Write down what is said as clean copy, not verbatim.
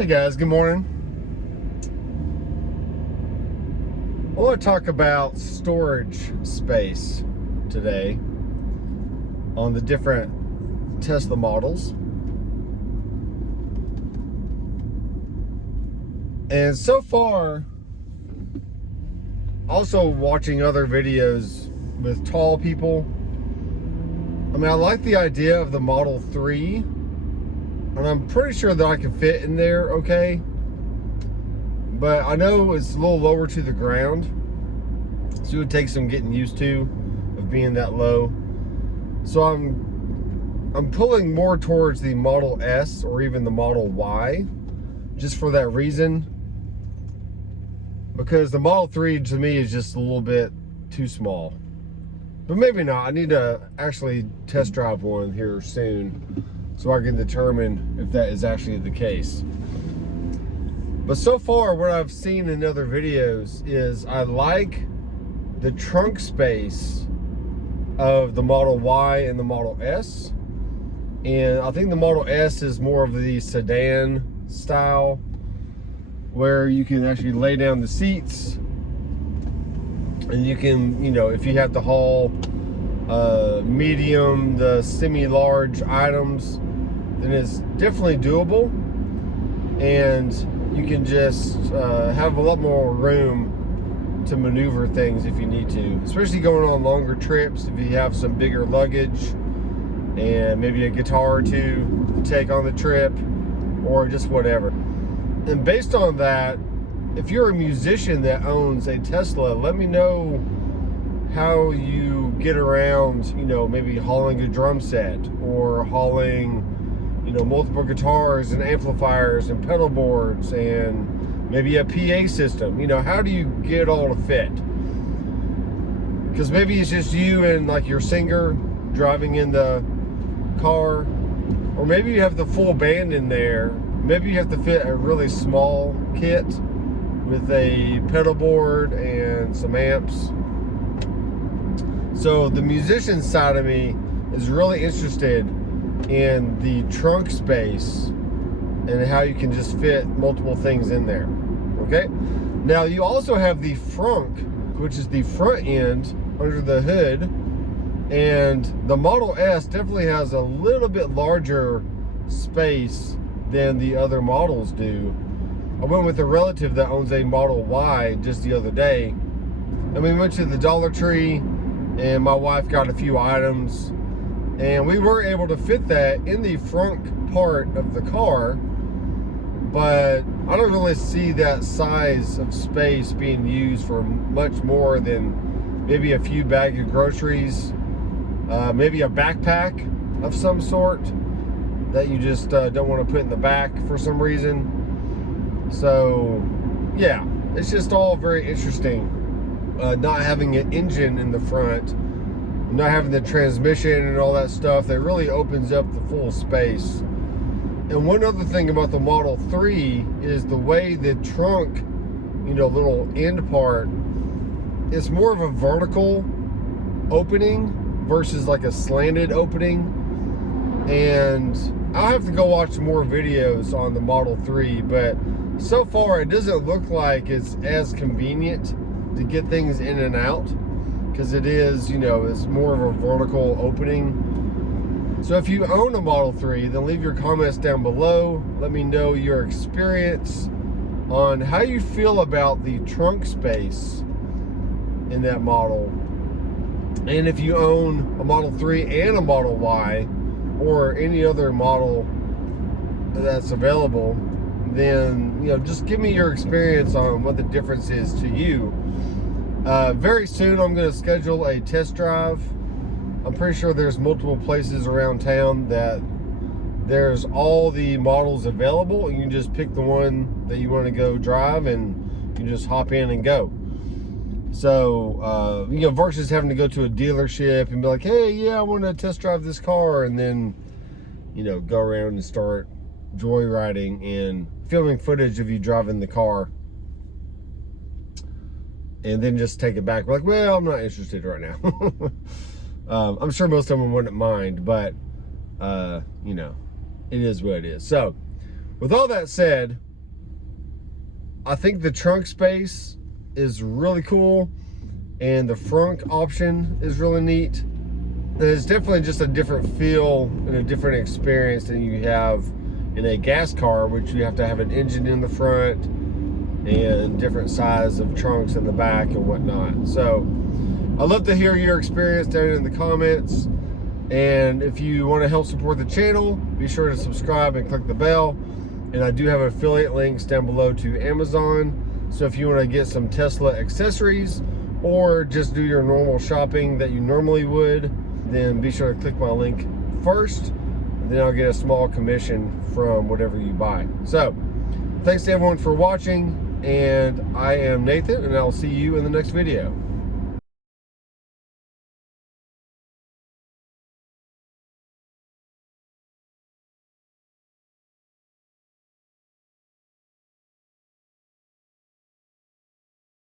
Hey guys, good morning. I want to talk about storage space today on the different Tesla models. And so far, also watching other videos with tall people, I mean, I like the idea of the Model 3, and I'm pretty sure that I can fit in there okay. But I know it's a little lower to the ground, so it would take some getting used to of being that low. So I'm pulling more towards the Model S or even the Model Y, just for that reason. Because the Model 3 to me is just a little bit too small. But maybe not. I need to actually test drive one here soon so I can determine if that is actually the case. But so far, what I've seen in other videos is I like the trunk space of the Model Y and the Model S. And I think the Model S is more of the sedan style, where you can actually lay down the seats and you can, you know, if you have to haul medium to semi-large items, then it's definitely doable. And you can just have a lot more room to maneuver things if you need to, especially going on longer trips. If you have some bigger luggage and maybe a guitar or two to take on the trip, or just whatever. And based on that, if you're a musician that owns a Tesla, let me know how you get around, you know, maybe hauling a drum set or hauling, you know, multiple guitars and amplifiers and pedal boards and maybe a PA system. You know, how do you get it all to fit? Because maybe it's just you and like your singer driving in the car, or maybe you have the full band in there. Maybe you have to fit a really small kit with a pedal board and some amps. So the musician side of me is really interested in the trunk space and how you can just fit multiple things in there. Okay, now you also have the Frunk, which is the front end under the hood, and the Model S definitely has a little bit larger space than the other models do. I went with a relative that owns a Model Y just the other day, and we went to the Dollar Tree and my wife got a few items, and we were able to fit that in the front part of the car. But I don't really see that size of space being used for much more than maybe a few bags of groceries, maybe a backpack of some sort that you just don't want to put in the back for some reason. So yeah, it's just all very interesting. Not having an engine in the front, not having the transmission and all that stuff, that really opens up the full space. And one other thing about the Model 3 is the way the trunk, you know, little end part, it's more of a vertical opening versus like a slanted opening. And I'll have to go watch more videos on the Model 3, but so far it doesn't look like it's as convenient to get things in and out, because it is, you know, it's more of a vertical opening. So if you own a Model 3, then leave your comments down below. Let me know your experience on how you feel about the trunk space in that model. And if you own a Model 3 and a Model Y, or any other model that's available, then, you know, just give me your experience on what the difference is to you. Very soon I'm going to schedule a test drive. I'm pretty sure there's multiple places around town that there's all the models available. You can just pick the one that you want to go drive and you just hop in and go. So, you know, versus having to go to a dealership and be like, hey, yeah, I want to test drive this car, and then, you know, go around and start joyriding and filming footage of you driving the car, and then just take it back. Like, well, I'm not interested right now. I'm sure most of them wouldn't mind, but, you know, it is what it is. So, with all that said, I think the trunk space is really cool, and the Frunk option is really neat. It's definitely just a different feel and a different experience than you have in a gas car, which you have to have an engine in the front and different size of trunks in the back and whatnot. So I'd love to hear your experience down in the comments. And if you want to help support the channel, be sure to subscribe and click the bell. And I do have affiliate links down below to Amazon. So if you want to get some Tesla accessories or just do your normal shopping that you normally would, then be sure to click my link first. And then I'll get a small commission from whatever you buy. So thanks to everyone for watching. And I am Nathan, and I'll see you in the next video.